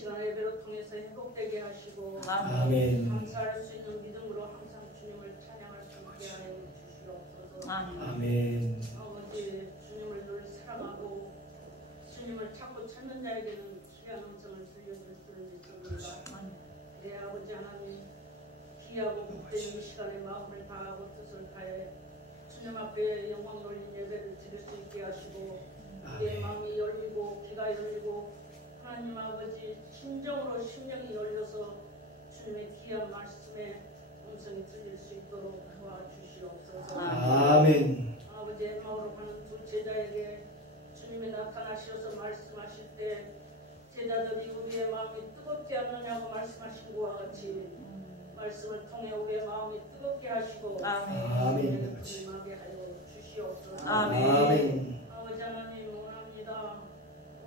시간 예배를 통해서 회복되게 하시고 아멘. 감사할 수 있는 믿음으로 항상 주님을 찬양할 수 있게 하여 주시옵소서. 아멘. 아버지, 주님을 늘 사랑하고 주님을 찾고 찾는 자에게는 귀한 음성을 들려줄 수는 있습니다. 네, 아버지 하나님, 귀하고 복된 이 시간에 마음을 다하고 뜻을 다해 주님 앞에 영광 돌린 예배를 드릴 수 있게 하시고 우리의 마음이 열리고 귀가 열리고 하나님 아버지 심정으로 심령이 열려서 주님의 귀한 말씀에 음성이 들릴 수 있도록 도와주시옵소서. 아멘. 아버지 엠마오로 가는 두 제자에게 주님이 나타나셔서 말씀하실 때 제자들이 우리의 마음이 뜨겁지 않느냐고 말씀하신 것과 같이 말씀을 통해 우리의 마음이 뜨겁게 하시고 아멘. 임하게 하여 주시옵소서. 아멘. 아버지 하나님 원합니다.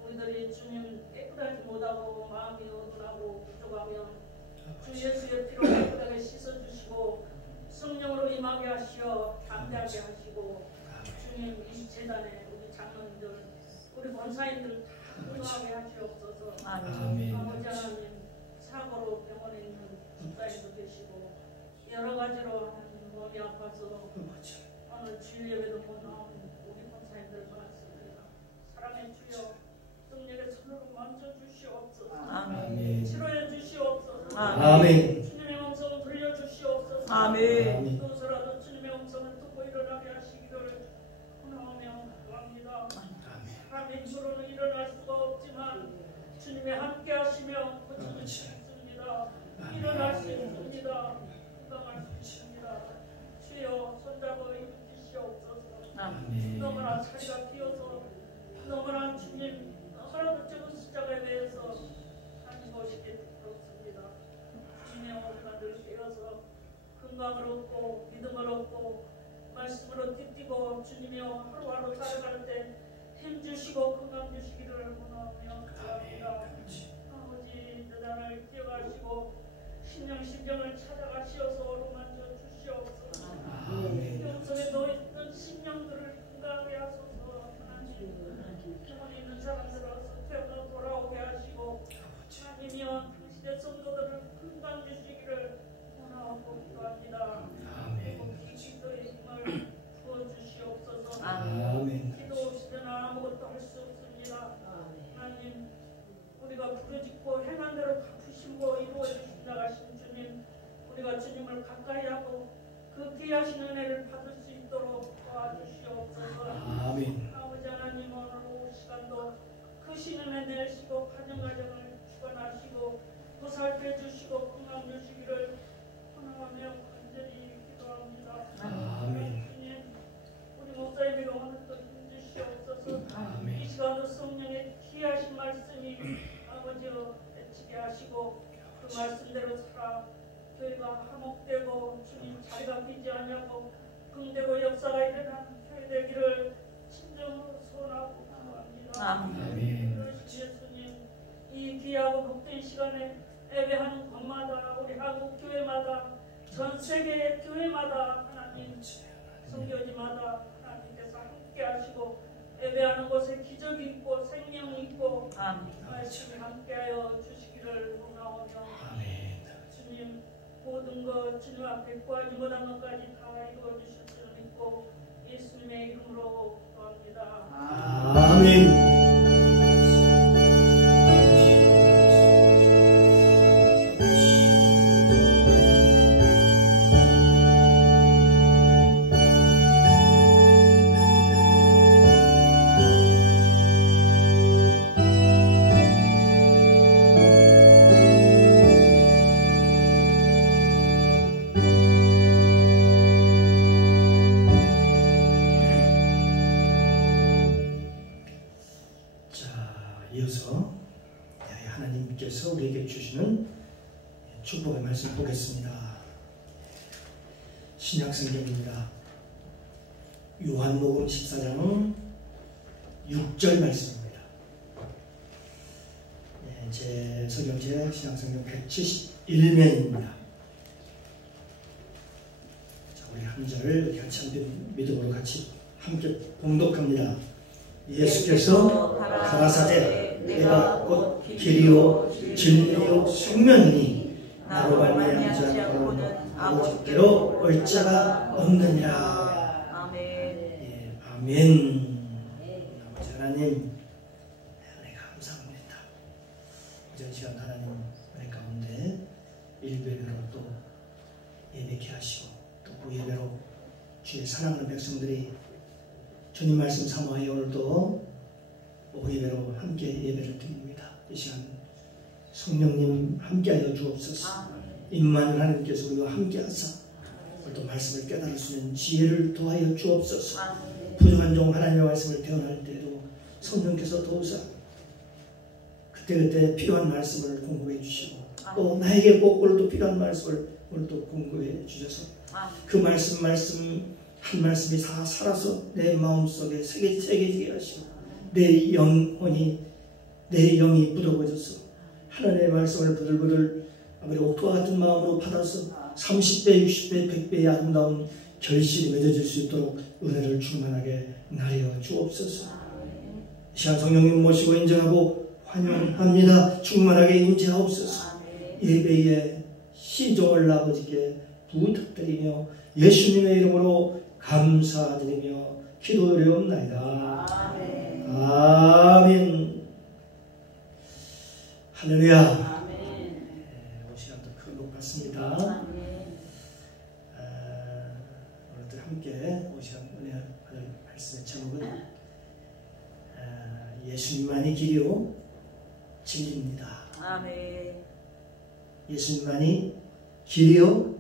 우리들이 주님 깨끗하지 못하고 마음이 어두하고 부족하며 주 예수의 피로 깨끗하게 씻어주시고 성령으로 임하게 하시어 담대하게 하시고 주님 이 재단에 우리 장로님들 우리 권사님들 다 건강하게 하시옵소서. 아멘. 아버지 하나님 사고로 병원에 있는 집사님도 계시고 여러 가지로 하나님 몸이 아파서 오늘 주일 예배도 못 나온 우리 권사님들 많습니다. 사랑의 주여 성령의 손으로 만져주시옵소서. 아멘. 치료해 주시옵소서. 아멘. 주님의 음성을 들려주시옵소서. 아멘. 누구서라도 주님의 음성을 듣고 일어나게 하시기를 원하며 구합니다. 사람의 힘으로는 일어날 수가 없지만 주님의 함께 하시며 고쳐줄 수 있습니다. 일어날 수 있습니다. 건강할 수 있습니다. 주여 손잡아 입으시옵소서. 너무나 자리가 비어서 너무나 주님 너무나도 적은 숫자에 대해서 하나님 오시게 부끄럽습니다. 주님의 어머니가 늘 깨어서 건강을 얻고 믿음을 얻고 말씀으로 띠띠고 주님이여 하루하루 살아갈 때 힘주시고 건강 주시기를 원하며 구합니다. 아버지 너단을 기억하시고 심령을 찾아가시어서 만져 주시옵소서. 영성에 놓여있는 심령들을 건강하게 하소서. 하나님 병원에 있는 사람들을 태어나 돌아오게 하시고 하나님이여 당신의 성도들을 건강 주시기를 원하고 기도합니다. 그리고 기도의 힘을 부어주시옵소서. 기도 없이는 아무것도 할 수 없습니다. 하나님 우리가 부르짖고 행한 대로 갚으시고 이루어주신다 하신 주님, 우리가 주님을 가까이 하고 그 귀하신 은혜를 받을 수 있도록 도와주시옵소서. 아버지 하나님 오늘 오후 시간도 크신 은혜 내시고 가정을 주관하시고 보살펴 주시고 건강 주시기를 원하며 간절히 기도합니다. 주님 우리 목사님에게 오늘도 힘주시옵소서. 이 시간도 성령의 귀하신 말씀이 아버지여 외치게 하시고 그 말씀대로 살아 교회가 화목되고 주님 자리가 비지 않냐고 긍되고 역사가 일어난 교회 되기를 진정으로 소원하고 기도합니다. 그러신 예수님 이 귀하고 복된 시간에 예배하는 곳마다 우리 한국 교회마다 전 세계의 교회마다 하나님 선교지마다 하나님께서 함께 하시고 예배하는 곳에 기적이 있고 생명이 있고 말씀이 함께하여 주시기를 원하오며 주님 모든 것 주님 앞에 구하지 못한 것까지 다 이루어 주실 줄 믿고 예수님의 이름으로 기도합니다. 아멘. 이어서 하나님께서 우리에게 주시는 축복의 말씀 보겠습니다. 신약성경입니다. 요한복음 14장 6절 말씀입니다. 제 성경제 신약성경 171면입니다. 자, 우리 한 절을 같이 한번 믿음으로 같이 함께 봉독합니다. 예수께서 가라사대 내가 곧 길이요 진리요 생명이니 나로 말미암지 않고는 아버지께로 올 자가 없느니라. 아멘. 예, 아멘. 아버지 하나님 은혜 감사합니다. 오전 시간 하나님 은혜 가운데 일배로 또 예배케 하시고 또 그 예배로 주의 사랑하는 백성들이 주님 말씀 사모하여 오늘도 오후 예배로 함께 예배를 드립니다. 이 시간 성령님 함께하여 주옵소서. 임마누엘 하나님께서 우리와 함께하사 오늘도 말씀을 깨달을 수 있는 지혜를 도하여 주옵소서. 부족한 종 하나님의 말씀을 대언할 때도 성령께서 도우사 그때그때 필요한 말씀을 공급해 주시고 또 나에게 꼭 오늘도 필요한 말씀을 오늘도 공급해 주셔서 그 말씀 한 말씀이 다 살아서 내 마음속에 새겨지게 하시고 내 영혼이 내 영이 묻어버려서 하나님의 말씀을 부들부들 아버지 옥토와 같은 마음으로 받아서 30배, 60배, 100배의 아름다운 결실이 맺어질 수 있도록 은혜를 충만하게 나여 주옵소서. 이 시간 성령님 모시고 인정하고 환영합니다. 충만하게 임재하옵소서. 예배의 시종을 아버지께 부탁드리며 예수님의 이름으로 감사드리며 기도드리옵나이다. 아멘. 할렐루야. 오 시간도 큰 복 받습니다. 오늘들 함께 오 시간 은혜 받을 말씀의 제목은 예수님만이 길이요 진리입니다. 아멘. 예수님만이 길이요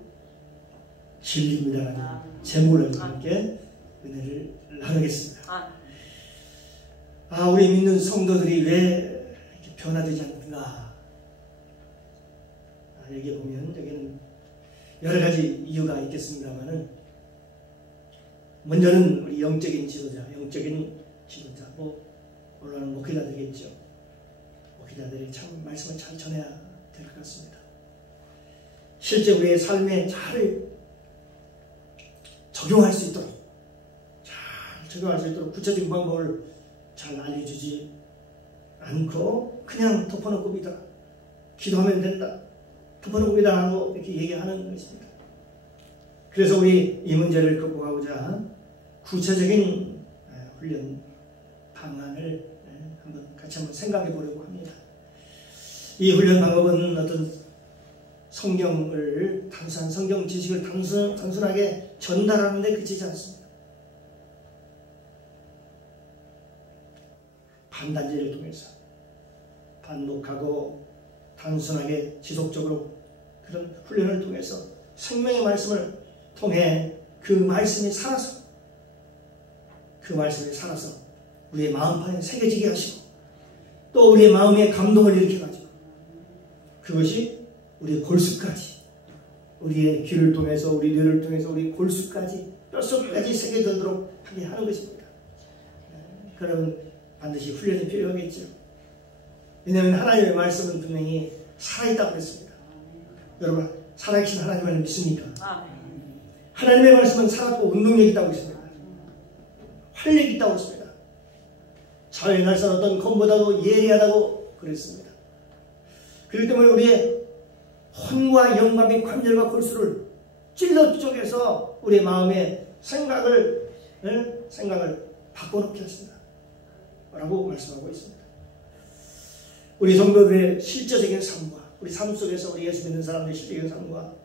진리입니다라는 제목을 함께 은혜를 나누겠습니다. 우리 믿는 성도들이 왜 이렇게 변화되지 않는가? 여기 보면 여기는 여러 가지 이유가 있겠습니다만은 먼저는 우리 영적인 지도자, 물론 목회자들이겠죠. 목회자들이 참 말씀을 잘 전해야 될 것 같습니다. 실제 우리의 삶에 잘 적용할 수 있도록 구체적인 방법을 잘 알려주지 않고 그냥 덮어놓고 믿어 기도하면 된다 덮어놓고 믿어 하고 이렇게 얘기하는 것입니다. 그래서 우리 이 문제를 극복하고자 구체적인 훈련 방안을 같이 한번 생각해 보려고 합니다. 이 훈련 방법은 어떤 성경을 단순한 성경 지식을 단순하게 전달하는 데 그치지 않습니다. 반단지를 통해서 반복하고 단순하게 지속적으로 그런 훈련을 통해서 생명의 말씀을 통해 그 말씀이 살아서 우리의 마음판에 새겨지게 하시고 또 우리의 마음에 감동을 일으켜가지고 그것이 우리의 골수까지 우리의 귀를 통해서 우리 뇌를 통해서 우리 골수까지 뼛속까지 새겨지도록 하게 하는 것입니다. 그러면 반드시 훈련이 필요하겠죠. 왜냐하면 하나님의 말씀은 분명히 살아있다고 그랬습니다. 여러분 살아계신 하나님을 믿습니까? 하나님의 말씀은 살았고 운동력이 있다고 했습니다. 활력이 있다고 했습니다. 자유의 날선 어떤 검보다도 예리하다고 그랬습니다. 그렇기 때문에 우리의 혼과 영과 및 관절과 골수를 찔러 쪼개서 우리의 마음의 생각을 바꿔놓게 했습니다. 라고 말씀하고 있습니다. 우리 성도들의 실제적인 삶과 우리 삶 속에서 우리 예수 믿는 사람들의 실제적인 삶과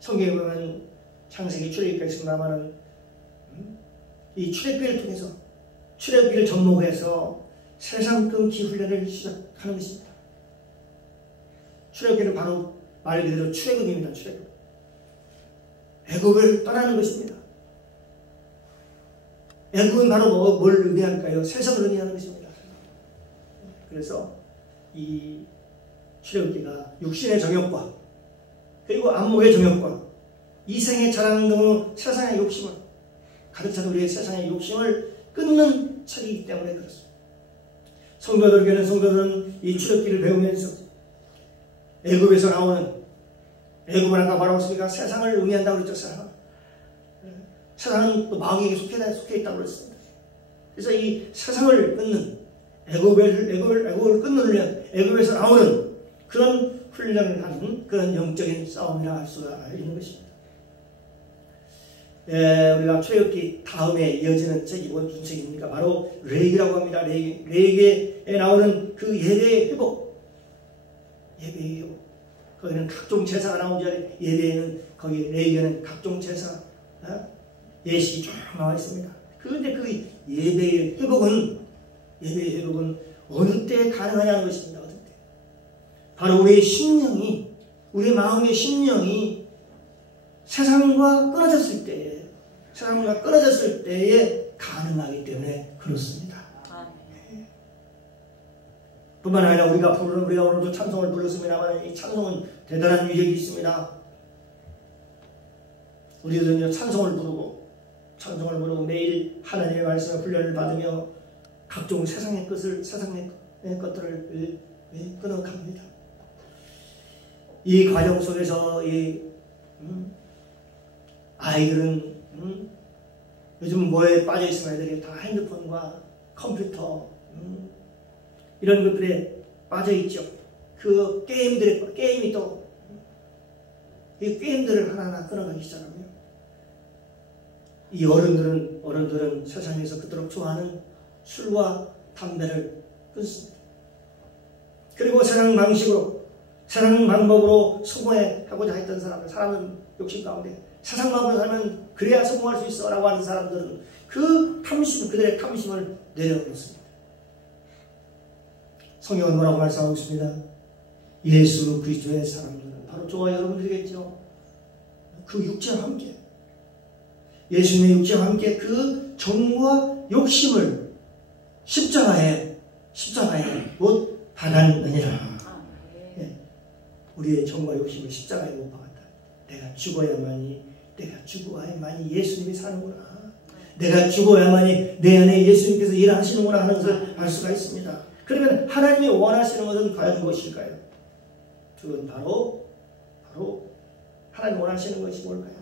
성경에 보면 창세기 출애굽기가 있습니다만은 이 출애굽기를 통해서 출애굽기를 접목해서 세상 끊기 훈련을 시작하는 것입니다. 출애굽기는 바로 말 그대로 출애굽입니다. 출애굽. 애굽을 떠나는 것입니다. 애굽은 바로 뭘 의미할까요? 세상을 의미하는 것입니다. 그래서 이 출애굽기가 육신의 정욕과 그리고 안목의 정욕과 이생의 자랑 등 세상의 욕심을 가득 찬 우리의 세상의 욕심을 끊는 책이기 때문에 그렇습니다. 성도들은 이 출애굽기를 배우면서 애굽에서 나오는 애굽은 아까 말하고 있으니까 세상을 의미한다고 그랬죠. 세상은 또 마귀에게 속해 있다고 그랬습니다. 그래서 이 세상을 끊는 애굽을 끊는 훈련, 애굽에서 나오는 그런 훈련을 하는 그런 영적인 싸움이라 할 수가 있는 것입니다. 우리가 출애굽기 다음에 이어지는 책이 무슨 책입니까? 바로 레위기라고 합니다. 레위기에 나오는 그 예배의 회복. 예배의 회복. 거기는 각종 제사가 나오지 않아요. 예배에는 거기 레위기에는 각종 제사 예식이 쭉 나와 있습니다. 그런데 그 예배의 회복은 어느 때 가능하냐는 것입니다. 어느 때. 바로 우리의 심령이, 우리의 마음의 심령이 세상과 끊어졌을 때에 가능하기 때문에 그렇습니다. 뿐만 아니라 우리가 오늘도 찬송을 불렀습니다만 이 찬송은 대단한 위력이 있습니다. 우리도 찬송을 부르고 매일 하나님의 말씀의 훈련을 받으며 각종 세상의 것들을 끊어갑니다. 이 과정 속에서 아이들은 요즘 뭐에 빠져 있으면 애들이 다 핸드폰과 컴퓨터 이런 것들에 빠져 있죠. 그 게임이 또 이 게임들을 하나하나 끊어가기 시작합니다. 이 어른들은 세상에서 그토록 좋아하는 술과 담배를 끊습니다. 그리고 세상 방법으로 성공하고자 했던 사람은 욕심 가운데 세상 방법으로 살면 그래야 성공할 수 있어 라고 하는 사람들은 그들의 탐심을 내려놓습니다. 성경은 뭐라고 말씀하고 있습니다. 예수 그리스도의 사람들은 바로 저와 여러분들이겠죠. 그 육체와 함께 예수님의 육체와 함께 그 정과 욕심을 십자가에 못 박았느니라. 우리의 정과 욕심을 십자가에 못 박았다. 내가 죽어야만이 예수님이 사는구나. 내가 죽어야만이 내 안에 예수님께서 일하시는구나 하는 것을 알 수가 있습니다. 그러면 하나님이 원하시는 것은 과연 무엇일까요? 그건 바로 하나님 원하시는 것이 뭘까요?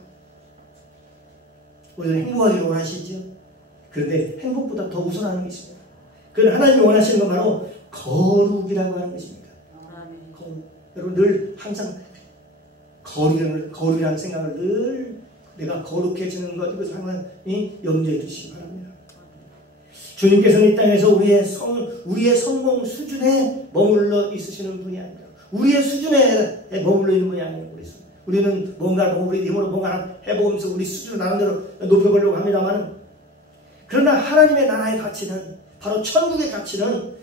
우리는 행복하기를 원하시죠. 그런데 행복보다 더 우선하는 게 있습니다. 그건 하나님이 원하시는 건 바로 거룩이라고 하는 것입니다. 여러분 늘 항상 거룩이라는 생각을 늘 내가 거룩해지는 것 이것을 항상 염두에 두시기 바랍니다. 주님께서는 이 땅에서 우리의 성공 수준에 머물러 있으시는 분이 아니라 우리의 수준에 머물러 있는 분이 아니라 우리는 우리 힘으로 뭔가 해보면서 우리 수준을 나름대로 높여보려고 합니다만 그러나 하나님의 나라의 가치는 바로 천국의 가치는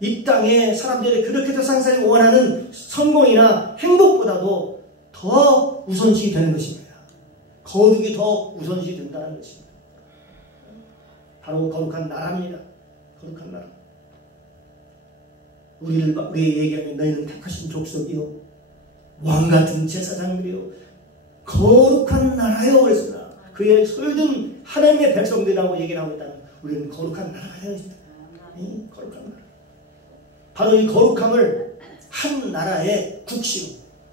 이 땅에 사람들이 그렇게 세상살이 원하는 성공이나 행복보다도 더 우선시 되는 것입니다. 거룩이 더 우선시 된다는 것입니다. 바로 거룩한 나라입니다. 거룩한 나라. 우리의 얘기하면 너희는 택하신 족속이요 왕같은 제사장들이요 거룩한 나라요 그랬습니다. 그의 소유된 하나님의 백성들이라고 얘기를 하고 있다는 우리는 거룩한 나라가 되어 있습니다. 거룩한 나라. 바로 이 거룩함을 한 나라의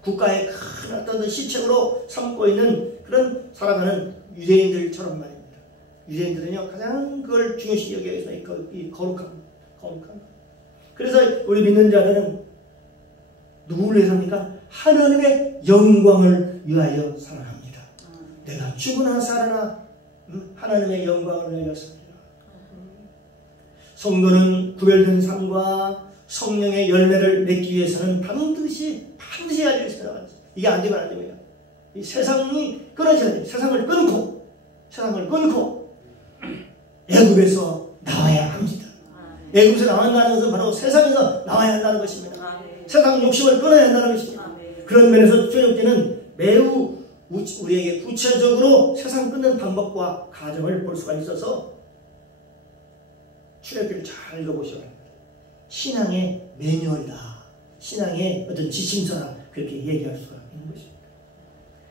국가의 큰 어떤 시책으로 삼고 있는 그런 살아가는 유대인들처럼 말입니다. 유대인들은요 가장 그걸 중요시 여기서 이 거룩함. 그래서 우리 믿는 자들은 누구를 위해서 합니까? 하나님의 영광을 위하여 살아갑니다. 내가 죽으나 살아나 하나님의 영광을 위하여 삽니다. 성도는 구별된 삶과 성령의 열매를 맺기 위해서는 반드시 해야 되겠습니다. 이게 안 되면 안 됩니다. 이 세상이 끊어져야 돼요. 세상을 끊고 애굽에서 나와야 합니다. 애굽에서 나온다는 것은 바로 세상에서 나와야 한다는 것입니다. 세상 욕심을 끊어야 한다는 것입니다. 그런 면에서 출애굽기는 매우 우리에게 구체적으로 세상 끊는 방법과 과정을 볼 수가 있어서 출애굽기를 잘 읽어보셔야 합니다. 신앙의 매뉴얼이다. 신앙의 어떤 지침서라 그렇게 얘기할 수가 있는 것입니다.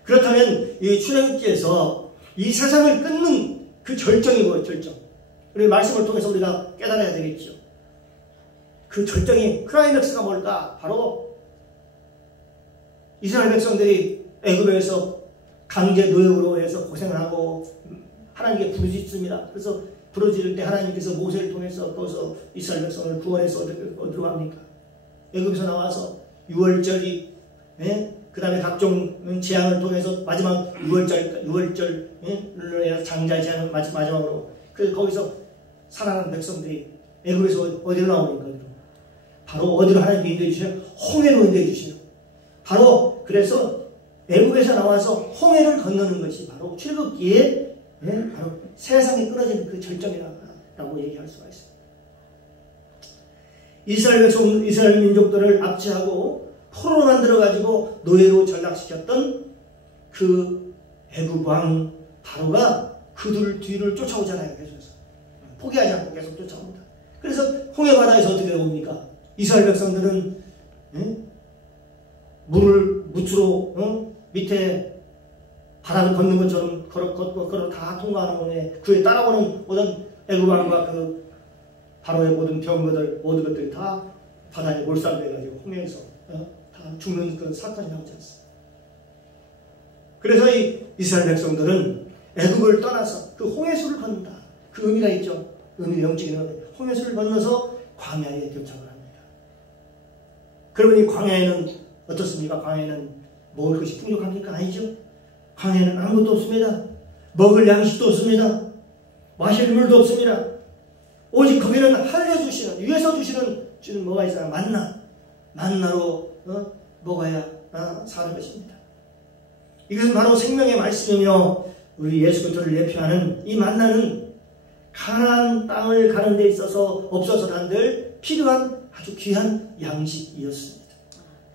그렇다면 이 출애굽기에서 이 세상을 끊는 그 절정이 뭐예요? 절정. 우리 말씀을 통해서 우리가 깨달아야 되겠죠. 그 절정이 클라이맥스가 뭘까? 바로 이스라엘 백성들이 애굽에서 강제 노역으로 해서 고생을 하고 하나님께 부르짖습니다. 그래서 부르짖을 때 하나님께서 모세를 통해서 거기서 이스라엘 백성을 구원해서 어디로 갑니까? 애굽에서 나와서 유월절이 그 다음에 각종 재앙을 통해서 마지막 유월절 장자 재앙을 마지막으로 그래서 거기서 살아난 백성들이 애굽에서 어디로 나오니까 바로 어디로 하나님께 인도해 주시냐? 홍해로 인도해 주시냐? 바로 그래서 애굽에서 나와서 홍해를 건너는 것이 바로 출애굽기에 바로 세상이 끊어지는 그 절정이라고 얘기할 수가 있습니다. 이스라엘 민족들을 압제하고 포로로 만들어가지고 노예로 전락시켰던 그 애굽 왕 바로가 그들 뒤를 쫓아오잖아요. 계속 포기하지 않고 계속 쫓아옵니다. 그래서 홍해 바다에서 어떻게 옵니까? 이스라엘 백성들은 물을 무추로 밑에 바다를 걷는 것처럼 걸어 다 통과하는 건데 그에 따라오는 모든 애굽 왕과 그 바로의 모든 병거들 모든 것들이 다 바다에 몰살돼가지고 홍해에서 다 죽는 그런 사건이 나오지 않습니다. 그래서 이 이스라엘 백성들은 애굽을 떠나서 그 홍해수를 건넌다. 그 의미가 있죠. 의미 영적인 의미. 홍해수를 건너서 광야에 도착을 합니다. 그러면 이 광야에는 어떻습니까? 광야에는 먹을 것이 풍족합니까? 아니죠. 광야에는 아무것도 없습니다. 먹을 양식도 없습니다. 마실 물도 없습니다. 오직 거기는 하늘에 주시는 위에서 주시는 뭐가 있어요? 만나로 먹어야 사는 것입니다. 이것은 바로 생명의 말씀이며 우리 예수 그리스도를 예표하는 이 만나는 가나안 땅을 가는 데 있어서 없어서는 안 될 필요한 아주 귀한 양식이었습니다.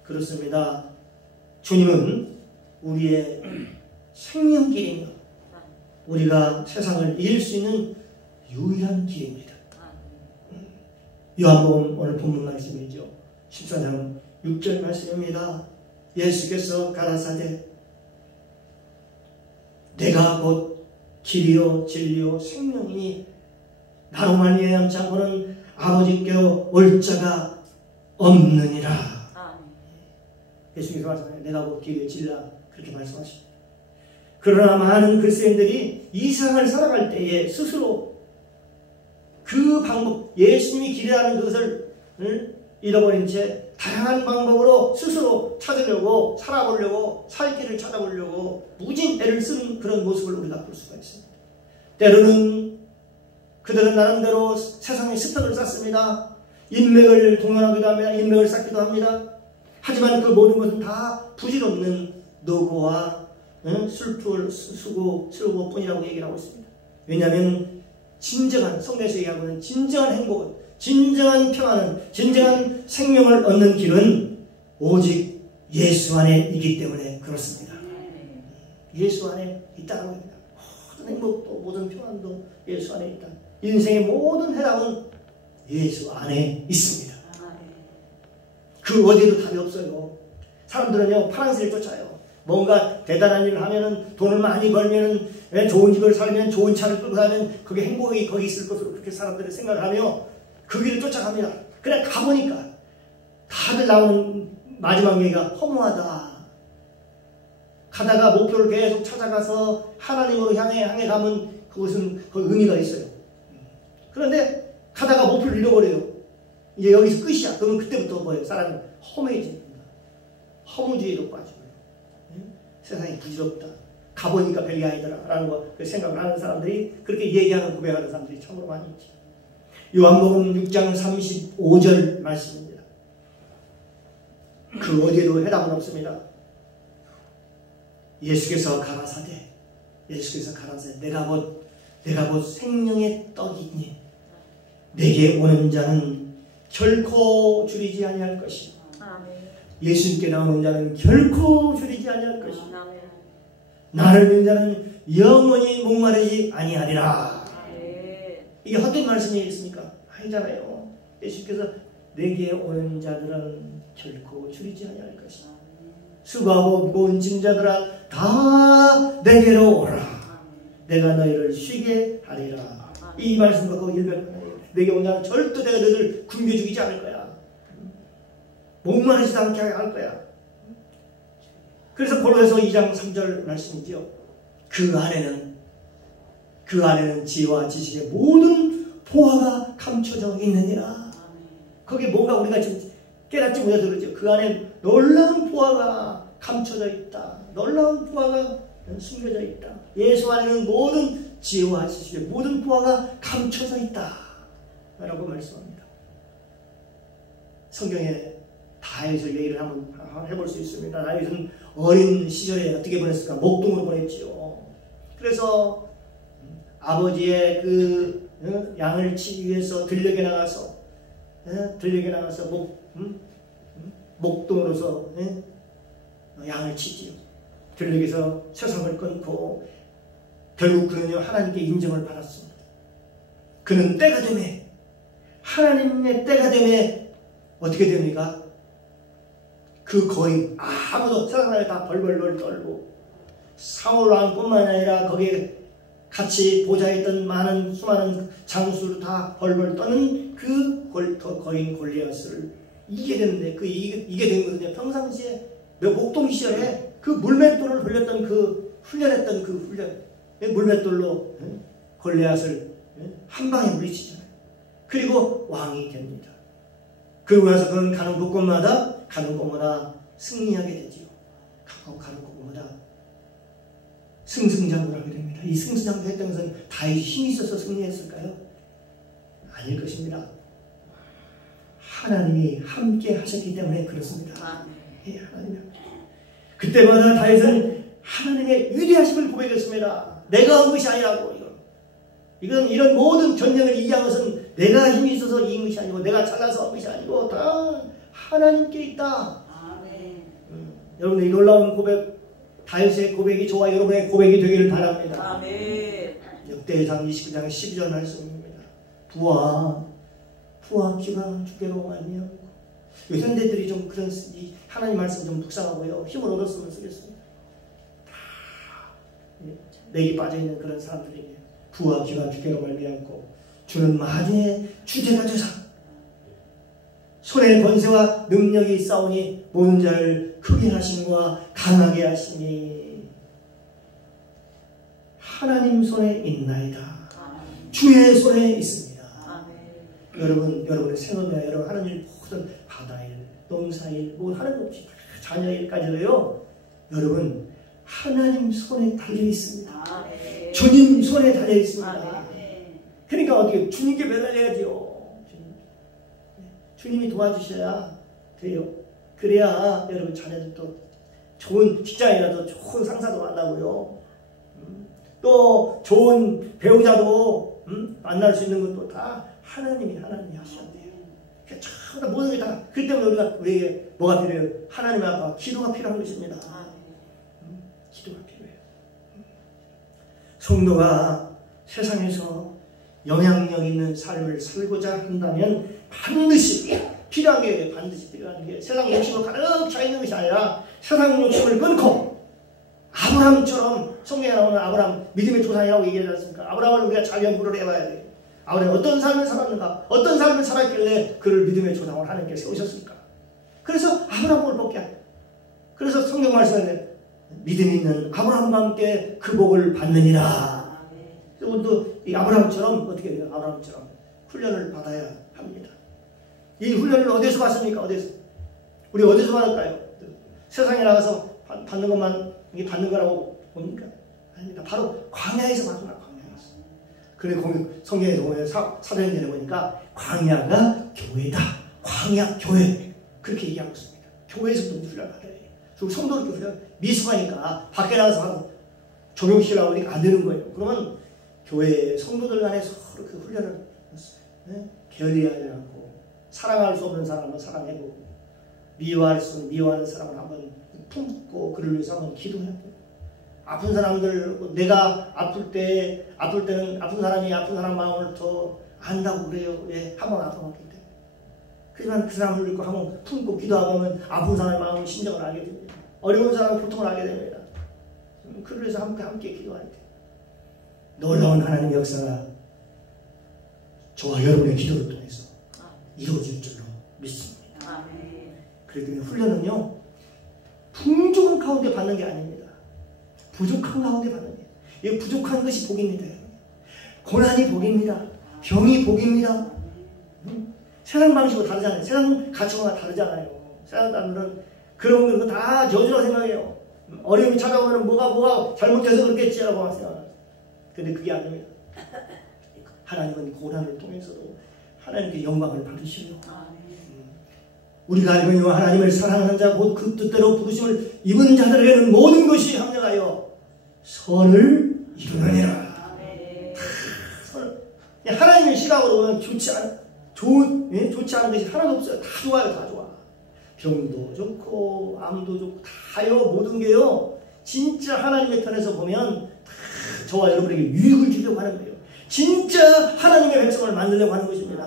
그렇습니다. 주님은 우리의 생명길이며 우리가 세상을 이길 수 있는 유일한 길입니다. 요한복음 오늘 본문 말씀이죠. 14장 6절 말씀입니다. 예수께서 가라사대 내가 곧 길이요 진리요 생명이니 나로 말미암지 않고는 아버지께로 올 자가 없느니라. 예수님께서 말씀하셨어요. 내가 곧 길이요 진리라 그렇게 말씀하십니다. 그러나 많은 그리스도인들이 이 세상을 살아갈 때에 스스로 그 방법 예수님이 길이라는 것을 잃어버린 채 다양한 방법으로 스스로 찾으려고 살아보려고 살 길을 찾아보려고 무진 애를 쓰는 그런 모습을 우리가 볼 수가 있습니다. 때로는 그들은 나름대로 세상에 스펙을 쌓습니다. 인맥을 동원하기도 합니다. 인맥을 쌓기도 합니다. 하지만 그 모든 것은 다 부질없는 노고와 수고뿐이라고 얘기를 하고 있습니다. 왜냐하면 진정한 성경에서 얘기하고는 진정한 행복은 진정한 평안은 진정한 생명을 얻는 길은 오직 예수 안에 있기 때문에 그렇습니다. 예수 안에 있다는 겁니다. 모든 행복도 모든 평안도 예수 안에 있다. 인생의 모든 해답은 예수 안에 있습니다. 그 어디에도 답이 없어요. 사람들은요 파란색을 쫓아요. 뭔가 대단한 일을 하면은 돈을 많이 벌면은 좋은 집을 살면 좋은 차를 끌고 가면 그게 행복이 거기 있을 것으로 그렇게 사람들이 생각을 하며 그 길을 쫓아갑니다. 그래 가보니까 다들 나오는 마지막 얘기가 허무하다. 가다가 목표를 계속 찾아가서 하나님으로 향해 가면 그것은 그 의미가 있어요. 그런데 가다가 목표를 잃어버려요. 이제 여기서 끝이야. 그러면 그때부터 뭐예요? 사람이 허무해집니다. 허무주의로 빠지고요. 세상이 부질없다. 가보니까 별게 아니더라. 라는 거 생각을 하는 사람들이 그렇게 얘기하는 고백하는 사람들이 참으로 많이 있죠. 요한복음 6장 35절 말씀입니다. 그 어디에도 해답은 없습니다. 예수께서 가라사대 내가 곧 생명의 떡이니 내게 오는 자는 결코 줄이지 아니할 것이요. 예수님께 나오는 자는 결코 줄이지 아니할 것이요. 나를 믿는 자는 영원히 목마르지 아니하리라. 이게 헛된 말씀이 있습니까? 아니잖아요. 예수께서 내게 오는 자들은 결코 줄이지 아니할 것이다. 수고하고 무거운 짐 자들아 다 내게로 오라. 내가 너희를 쉬게 하리라. 이 말씀과 그 일별하네요. 내게 온 자는 절대 내가 너희를 굶겨 죽이지 않을 거야. 목마르지도 않게 할 거야. 그래서 고로새서 2장 3절 말씀이죠. 그 안에는 지혜와 지식의 모든 보화가 감춰져 있느니라. 거기에 뭔가 우리가 지금 깨닫지 못해서 그러죠. 그 안에 놀라운 부활가 감춰져 있다. 놀라운 부활가 숨겨져 있다. 예수 안에는 모든 지혜와 지식의 모든 부활가 감춰져 있다 라고 말씀합니다. 성경에 다윗의 얘기를 한번 해볼 수 있습니다. 다윗은 어린 시절에 어떻게 보냈을까? 목동으로 보냈지요. 그래서 아버지의 그 양을 치기 위해서 들녘에 나가서 목동으로서 양을 치지요. 들녘에서 세상을 끊고 결국 그는요 하나님께 인정을 받았습니다. 그는 때가 되매 하나님의 때가 되매 어떻게 됩니까? 그 거인 아무도 세상에 다 벌벌벌 떨고 사울 왕뿐만 아니라 거기에 같이 보좌했던 수많은 장수를 다 벌벌 떠는 그 거인 골리앗을 이기게 되는데 이게 된 거거든요. 평상시에 목동 시절에 그 물맷돌을 돌렸던 훈련했던 그 훈련 물맷돌로 골리앗을 한 방에 물리치잖아요. 그리고 왕이 됩니다. 그러고 나서 그는 가는 곳마다 승리하게 되지요. 가는 곳마다 승승장구를 하게 됩니다. 이 승승장구 했던 것은 다윗이 힘이 있어서 승리했을까요? 아닐 것입니다. 하나님이 함께 하셨기 때문에 그렇습니다. 예, 하나님이. 그때마다 다윗은 하나님의 위대하심을 고백했습니다. 내가 한 것이 아니라고. 이건 이런 모든 전쟁을 이기한 것은 내가 힘이 있어서 이긴 것이 아니고 내가 잘나서 한 것이 아니고 다 하나님께 있다. 여러분들 이 놀라운 고백, 다윗의 고백이 저와 여러분의 고백이 되기를 바랍니다. 역대상 29장 12절 말씀입니다. 부하 귀가 주께로 말미암고. 현대들이 좀 그런 하나님 말씀 좀 묵상하고요 힘을 얻었으면 쓰겠습니다. 다 맥이 빠져있는 그런 사람들에게 부하 귀가 주께로 말미암고 주는 만유의 주제가 되사 손의 권세와 능력이 있사오니 모든 자를 크게 하심과 강하게 하시니 하나님 손에 있나이다. 주의 손에 있습니다. 여러분의 생업이나 여러분 하는 일 모든 바다일, 농사일, 뭐 하는 것 없이 자녀일까지도요 여러분 하나님 손에 달려 있습니다. 주님 손에 달려 있습니다. 그러니까 어떻게 주님께 매달려야죠. 주님이 도와주셔야 돼요. 그래야 여러분 자녀들도 좋은 직장이라도 좋은 상사도 만나고요. 또 좋은 배우자도 만날 수 있는 것도 다 하나님이 하셔야 돼요. 전부 모든 게 다 그 때문에 우리에게 뭐가 필요해요? 하나님 앞에 기도가 필요한 것입니다. 기도가 필요해요. 성도가 세상에서 영향력 있는 삶을 살고자 한다면 반드시 필요한 게 세상 욕심을 가득 차 있는 것이 아니라 세상 욕심을 끊고 아브라함처럼 성경에 나오는 아브라함 믿음의 조상이라고 얘기하지 않습니까? 아브라함을 우리가 잘 연구를 해봐야 돼요. 아브라함이 어떤 삶을 살았는가? 어떤 삶을 살았길래 그를 믿음의 조상을 하나님께 세우셨을까? 그래서 아브라함을 복게 하요. 그래서 성경 말씀에 믿음 있는 아브라함과 함께 그 복을 받느니라. 우리도 이 아브라함처럼 어떻게 해요? 아브라함처럼 훈련을 받아야 합니다. 이 훈련을 어디서 받습니까? 우리 어디서 받을까요? 세상에 나가서 받는 것만 이게 받는 거라고 봅니까? 아닙니다. 바로 광야에서 받는 거예요. 그래 성경에 보면 사도행전에 보니까 광야가 교회다. 광야 교회 그렇게 얘기하고 있습니다. 교회에서도 훈련을 받아야 돼요. 그리고 성도를 훈련 미숙하니까 밖에 나가서 적용시키려고 하니까 안 되는 거예요. 그러면 교회 성도들 간에 서로 그 훈련을 게을리하지 않고 사랑할 수 없는 사람은 사랑해보고 미워할 수 없는 미워하는 사람은 한번 품고 그를 위해서 한번 기도해보고 아픈 사람들 내가 아플 때는 아픈 사람이 아픈 사람 마음을 더 안다고 그래요. 왜? 한번 아파봤기 때문에. 하지만 그 사람을 믿고 한번 품고 기도하면 아픈 사람의 마음을 심정을 알게 됩니다. 어려운 사람의 고통을 알게 됩니다. 그를 위해서 함께 기도할 때 놀라운 하나님의 역사가 저와 여러분의 기도를 통해서 이루어질 줄로 믿습니다. 그렇기 때문에 훈련은요 풍족한 가운데 받는 게 아닙니다. 부족한 가운데 받는 게. 이 부족한 것이 복입니다. 고난이 복입니다. 병이 복입니다. 세상 방식으로 다르잖아요. 세상 가치관과 다르잖아요. 세상 사람들은 그런 거 다 저주라고 생각해요. 어려움이 찾아오면 뭐가 잘못해서 그렇겠지라고 생각해요. 근데 그게 아닙니다. 하나님은 고난을 통해서도 하나님께 영광을 받으시며 우리가 알고 있는 하나님을 사랑하는 자 곧 그 뜻대로 부르심을 입은 자들에게는 모든 것이 합력하여 선을 이루느니라. 하나님의 시각으로 보면 좋지 않은 것이 하나도 없어요. 다 좋아요. 다 좋아. 병도 좋고 암도 좋고 다요. 모든 게요. 진짜 하나님의 편에서 보면 다 저와 여러분에게 유익을 주려고 하는 거예요. 진짜 하나님의 백성을 만들려고 하는 것입니다.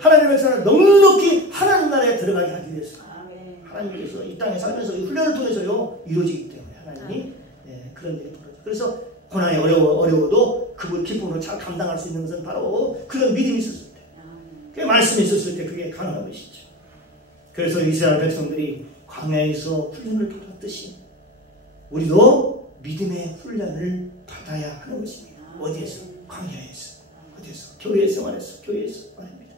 하나님의 백성을 넉넉히 하나님 나라에 들어가게 하기 위해서 하나님께서 이 땅에 살면서 이 훈련을 통해서요 이루어지기 때문에 하나님이 그런 일이 벌어져요. 그래서 고난이 어려워도 그분 기쁨으로 잘 감당할 수 있는 것은 바로 그런 믿음이 있었을 때, 그 말씀이 있었을 때 그게 가능한 것이죠. 그래서 이스라엘 백성들이 광야에서 훈련을 받았듯이 우리도 믿음의 훈련을 받아야 하는 것입니다. 어디에서? 광야에서. 어디에서? 교회 생활에서. 교회에서 말입니다.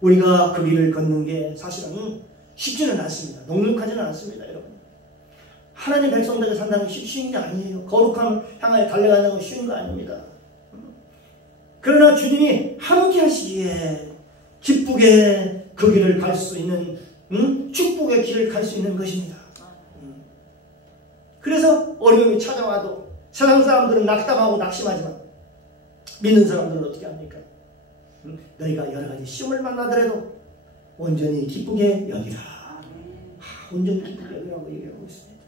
우리가 그 길을 걷는 게 사실은 쉽지는 않습니다. 넉넉하지는 않습니다. 여러분. 하나님 백성들이 산다는 게 쉬운 게 아니에요. 거룩함 향하여 달려간다는 건 쉬운 거 아닙니다. 그러나 주님이 함께 하시기에 기쁘게 그 길을 갈 수 있는 축복의 길을 갈 수 있는 것입니다. 그래서 어려움이 찾아와도 세상 사람들은 낙담하고 낙심하지만 믿는 사람들은 어떻게 합니까? 너희가 여러 가지 시험을 만나더라도 온전히 기쁘게 여기라. 온전히 기쁘게 여기라고 얘기하고 있습니다.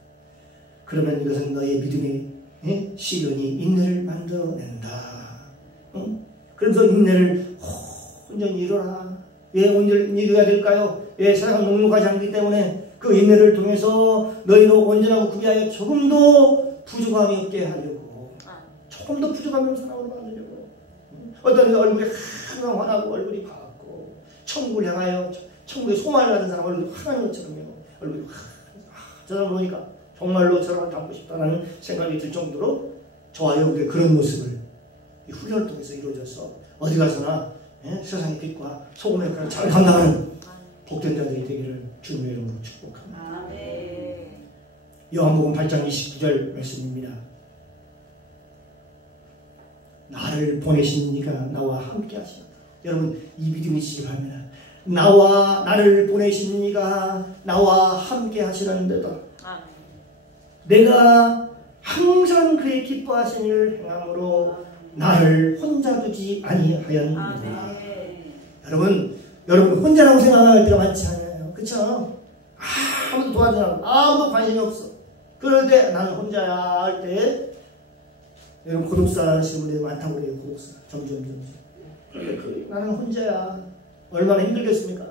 그러면 이것은 너의 믿음의 시련이 인내를 만들어낸다. 그래서 인내를 온전히 이루라. 왜 온전히 이루어야 될까요? 왜 세상은 넉넉하지 않기 때문에 그 인내를 통해서 너희로 온전하고 구비하여 조금도 부족함이 없게 하려고, 조금도 부족함이 없는 사람으로 만들려고. 어떤 얼굴이 항상 환하고 얼굴이 밝고 천국을 향하여 천국에 소망을 가진 사람 얼굴이 환한 것처럼요. 얼굴이 저 사람 보니까 정말로 저랑을 닮고 싶다는 생각이 들 정도로 저와 여러분의 그런 모습을 이 훈련을 통해서 이루어져서 어디 가서나 세상의 빛과 소금의 역할을 잘 감당하는 복된 자들이 되기를 주님의 이름으로 축복합니다. 요한복음 8장 29절 말씀입니다. 나를 보내신 이가 나와 함께 하시라. 여러분 이 믿음이 있으시기 바랍니다. 나를 보내신 이가 나와 함께 하시라는 데다 내가 항상 그의 기뻐하신 일을 행함으로 나를 혼자 두지 아니하였느니라. 여러분 혼자라고 생각할 때가 많지 않아요. 그렇죠? 아무도 도와주지 않고 아무도 관심이 없어. 그럴 때 나는 혼자야 할 때 여러분 고독사 하시는 분들이 많다고 그래요. 고독사 점점 나는 혼자야. 얼마나 힘들겠습니까?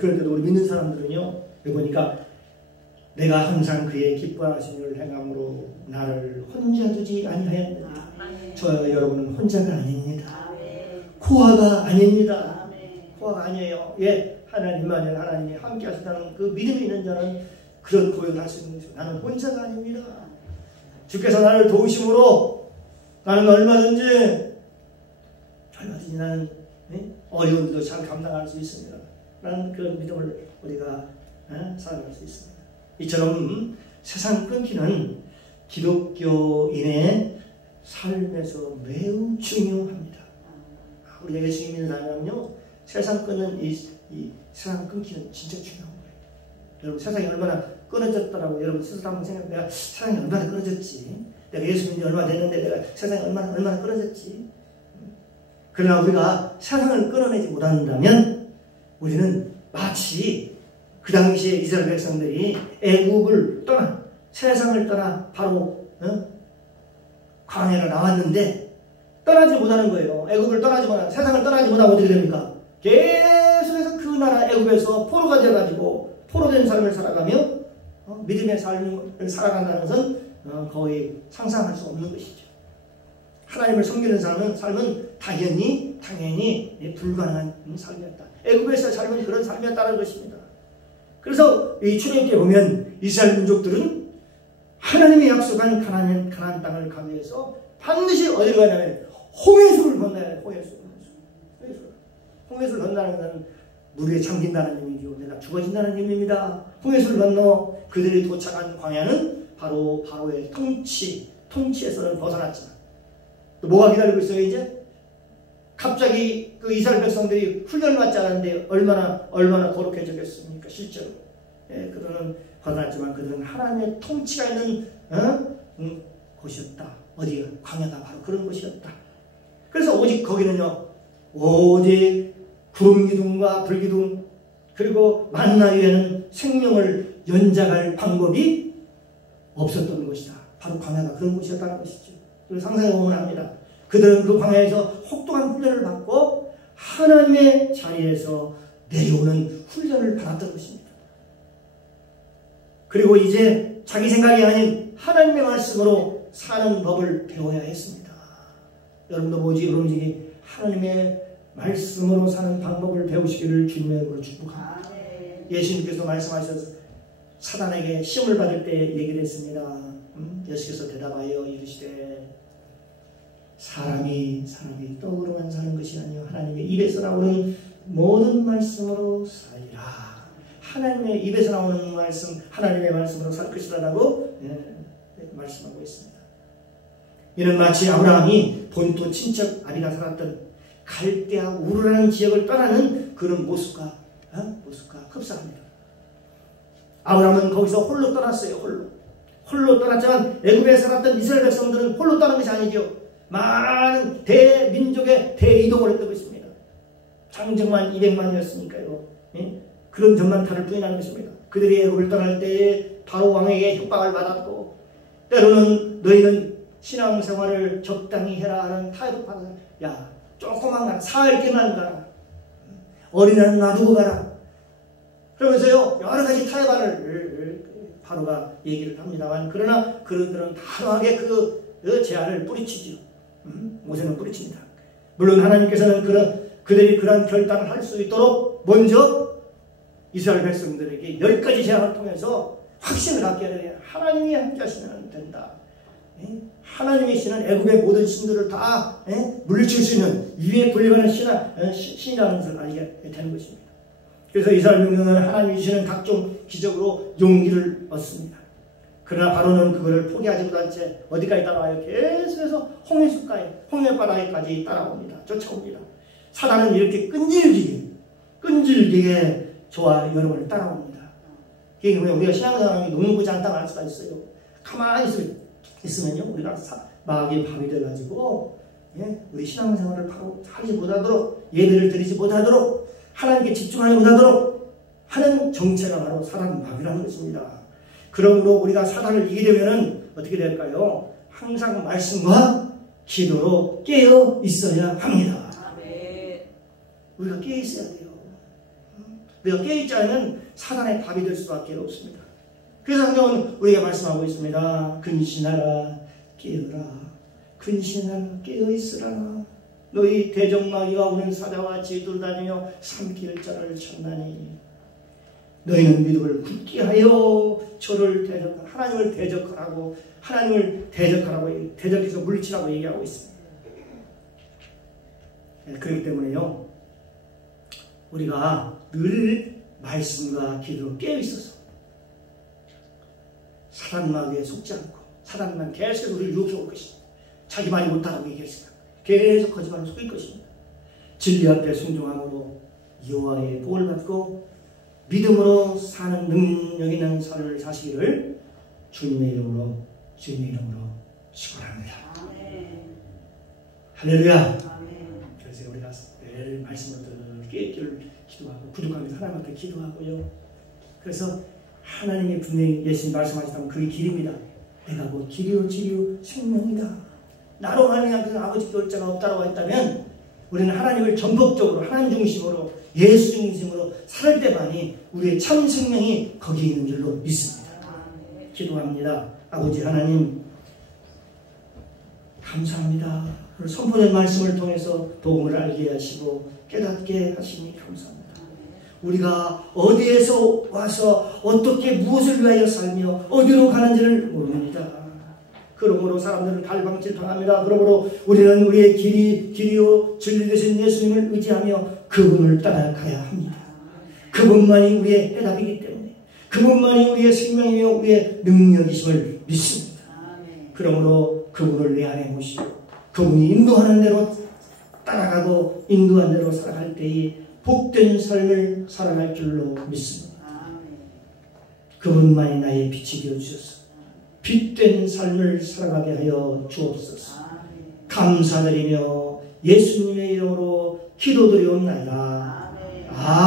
그럴 때도 우리 믿는 사람들은요 보니까 내가 항상 그의 기뻐하신 일을 행함으로 나를 혼자 두지 아니하였느니라. 저 여러분은 혼자가 아닙니다. 코아가 아닙니다. 코아가 아니에요. 예, 하나님만이 하나님이 함께 하신다는 그 믿음이 있는 자는 그런 고백을 할 수 있는 것이죠. 나는 혼자가 아닙니다. 주께서 나를 도우심으로 나는 얼마든지 나는 어려움도 잘 감당할 수 있습니다. 라는 그런 믿음을 우리가 살아갈 수 있습니다. 이처럼 세상 끊기는 기독교인의 삶에서 매우 중요합니다. 우리 예수 믿는 사람은요 세상 끊는 이 세상 끊기는 진짜 중요한 거예요. 여러분 세상이 얼마나 끊어졌더라고. 여러분 스스로 한번 생각해. 내가 세상이 얼마나 끊어졌지. 내가 예수 믿는 지 얼마 됐는데 내가 세상이 얼마나 끊어졌지. 그러나 우리가 세상을 끊어내지 못한다면 우리는 마치 그 당시에 이스라엘 백성들이 애굽을 떠나 세상을 떠나 바로 광야로 나왔는데 떠나지 못하는 거예요. 애굽을 떠나지 못하고 세상을 떠나지 못하고 어떻게 됩니까? 계속해서 그 나라 애굽에서 포로가 되어가지고 포로된 삶을 살아가며 믿음의 삶을 살아간다는 것은 거의 상상할 수 없는 것이죠. 하나님을 섬기는 삶은 당연히 불가능한 삶이었다. 애굽에서 삶은 그런 삶이었다는 것입니다. 그래서 이 출애굽기에 보면 이스라엘 민족들은 하나님의 약속한 가나안 땅을 가기 위해서 반드시 어디로 가냐면 홍해수를 건너야 해요. 홍해수. 홍해수를 건너는 것은 물에 잠긴다는 의미죠. 내가 죽어진다는 의미입니다. 홍해수를 건너 그들이 도착한 광야는 바로 바로의 통치에서는 벗어났지만 또 뭐가 기다리고 있어요 이제? 갑자기 그 이스라엘 백성들이 훈련을 받지 않았는데 얼마나 거룩해졌겠습니까 실제로. 예, 그들은 벗어났지만 그들은 하나님의 통치가 있는 곳이었다. 어디가? 광야가 바로 그런 곳이었다. 그래서 오직 거기는요 오직 구름기둥과 불기둥 그리고 만나 위에는 생명을 연장할 방법이 없었던 곳이다. 바로 광야가 그런 곳이었다는 것이죠. 그래서 상상해 보면 압니다. 그들은 그 광야에서 혹독한 훈련을 받고 하나님의 자리에서 내려오는 훈련을 받았던 것입니다. 그리고 이제 자기 생각이 아닌 하나님의 말씀으로 사는 법을 배워야 했습니다. 여러분도 모지그럼지기 하나님의 말씀으로 사는 방법을 배우시기를 주님의 이름으로 축복합니다. 예수님께서 말씀하셔서 사단에게 시험을 받을 때 얘기를 했습니다. 예수께서 대답하여 이르시되 사람이 떡으로만 사는 것이 아니요 하나님의 입에서 나오는 모든 말씀으로 살리라. 하나님의 입에서 나오는 말씀, 하나님의 말씀으로 살 것이라고 말씀하고 있습니다. 이는 마치 아브라함이 본토 친척 아비가 살았던 갈대아 우르라는 지역을 떠나는 그런 모습과 흡사합니다. 아브라함은 거기서 홀로 떠났어요. 홀로 떠났지만 애굽에 살았던 이스라엘 백성들은 홀로 떠난 것이 아니죠. 많은 대민족의 대이동을 했던 것입니다. 장정만 200만이었으니까요. 예? 그런 점만 다를 뿐이라는 것입니다. 그들이 애굽을 떠날 때에 바로 왕에게 협박을 받았고 때로는 너희는 신앙생활을 적당히 해라 하는 타협을 받아요. 야 조그만 가라. 사흘 개만 가라. 어린애는 놔두고 가라. 그러면서요 여러 가지 타협안을 바로가 얘기를 합니다만 그러나 그들은 단호하게 그 제안을 뿌리치죠. 모세는 뿌리칩니다. 물론 하나님께서는 그들이 그런 결단을 할 수 있도록 먼저 이스라엘 백성들에게 10가지 제안을 통해서 확신을 갖게 하는 하나님이 함께 하시면 된다. 하나님이시는 애굽의 모든 신들을 다 물리칠 수 있는 위에 불리는 신이라는 것을 알게 되는 것입니다. 그래서 이스라엘 백성은 하나님이시는 각종 기적으로 용기를 얻습니다. 그러나 바로는 그거를 포기하지 못한 채 어디까지 따라와요? 계속해서 홍해바다에까지 따라옵니다. 쫓아옵니다. 사단은 이렇게 끈질기게 저와 여러분을 따라옵니다. 이게 우리가 신앙생활이 녹는고지 않다고 할 수가 있어요. 가만히 있으면요 우리가 마귀의 밤이 돼가지고 우리 신앙생활을 바로 하지 못하도록 예배를 드리지 못하도록 하나님께 집중하지 못하도록 하는 정체가 바로 사단 마귀라는 것입니다. 그러므로 우리가 사단을 이기려면 어떻게 될까요? 항상 말씀과 기도로 깨어 있어야 합니다. 우리가 깨어 있어야 돼요. 우리가 깨어 있지 않으면 사단의 밥이 될 수밖에 없습니다. 그래서 성경은 우리가 말씀하고 있습니다. 근신하라 깨어라. 근신하라 깨어 있으라. 너희 대적마귀가 우는 사자와 지들 다니며 삼킬 자를 찾나니 너희는 믿음을 굳게 하여 하나님을 대적하라고 대적해서 물리치라고 얘기하고 있습니다. 그렇기 때문에요 우리가 늘 말씀과 기도로 깨어 있어서 사단마귀에 속지 않고 사단만 계속 우리를 유혹해 올 것입니다. 자기 말이 못하다고 얘기했습니다. 계속 거짓말을 속일 것입니다. 진리 앞에 순종함으로 여호와의 복을 받고 믿음으로 사는 능력 있는 삶을 사시기를 주님의 이름으로 축원합니다. 할렐루야. 그래서 우리가 매일 말씀을 깨기를 기도하고 부족하면 하나님 앞에 기도하고요. 그래서 하나님이 분명히 예수님 말씀하시다면 그게 길입니다. 내가 곧 길이요 진리요 생명이다. 나로 말미암아 그 아버지 결자가 없다라고 했다면 우리는 하나님을 전폭적으로 하나님 중심으로 예수 중심으로 살 때만이 우리의 참 생명이 거기에 있는 줄로 믿습니다. 기도합니다. 아버지 하나님 감사합니다. 선포된 말씀을 통해서 복음을 알게 하시고 깨닫게 하시니 감사합니다. 우리가 어디에서 와서 어떻게 무엇을 위하여 살며 어디로 가는지를 모릅니다. 그러므로 사람들은 갈방질팡합니다. 그러므로 우리는 우리의 길이요 진리 되신 예수님을 의지하며 그분을 따라가야 합니다. 그분만이 우리의 해답이기 때문에 그분만이 우리의 생명이며 우리의 능력이심을 믿습니다. 그러므로 그분을 내 안에 모시고 그분이 인도하는 대로 따라가고 인도하는 대로 살아갈 때에 복된 삶을 살아갈 줄로 믿습니다. 그분만이 나의 빛이 되어 주셔서 빛된 삶을 살아가게 하여 주옵소서. 감사드리며 예수님의 이름으로 기도드리옵나이다.